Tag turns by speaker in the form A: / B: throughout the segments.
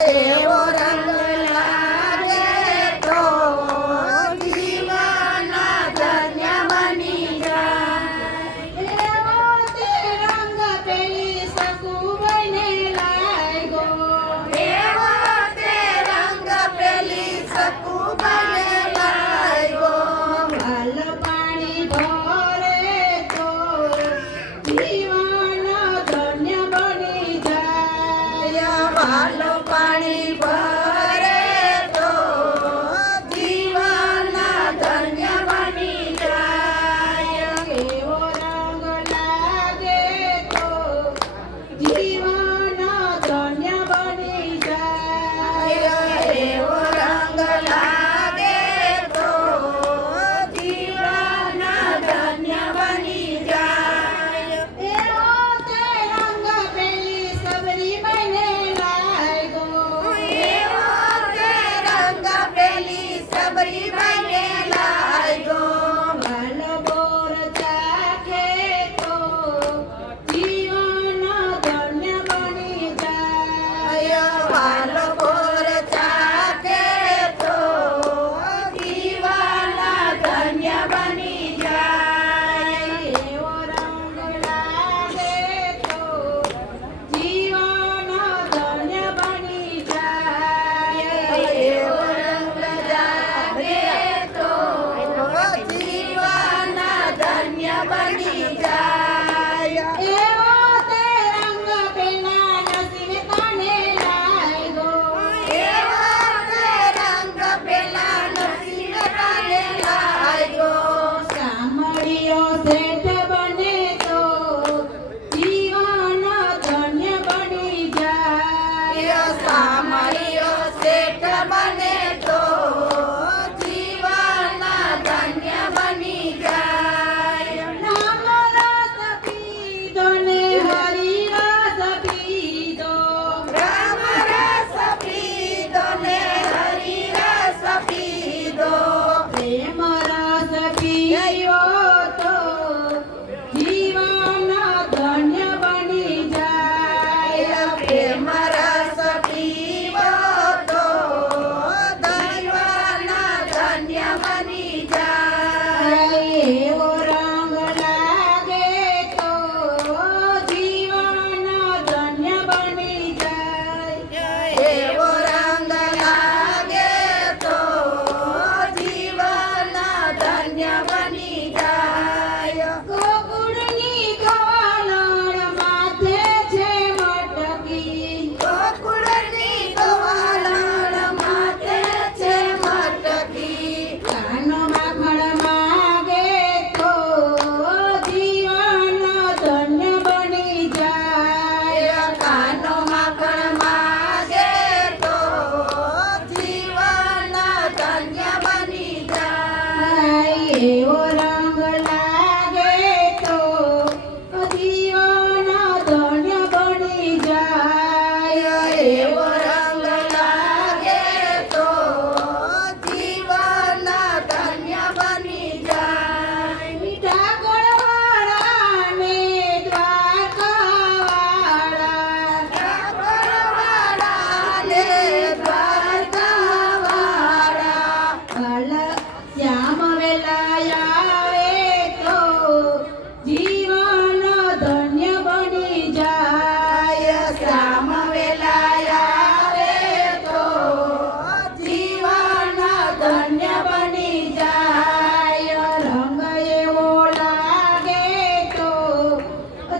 A: ഏ ഓരംഗ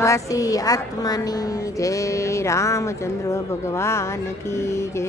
B: વાસી આત્માની જય રામચંદ્ર ભગવાન કી જય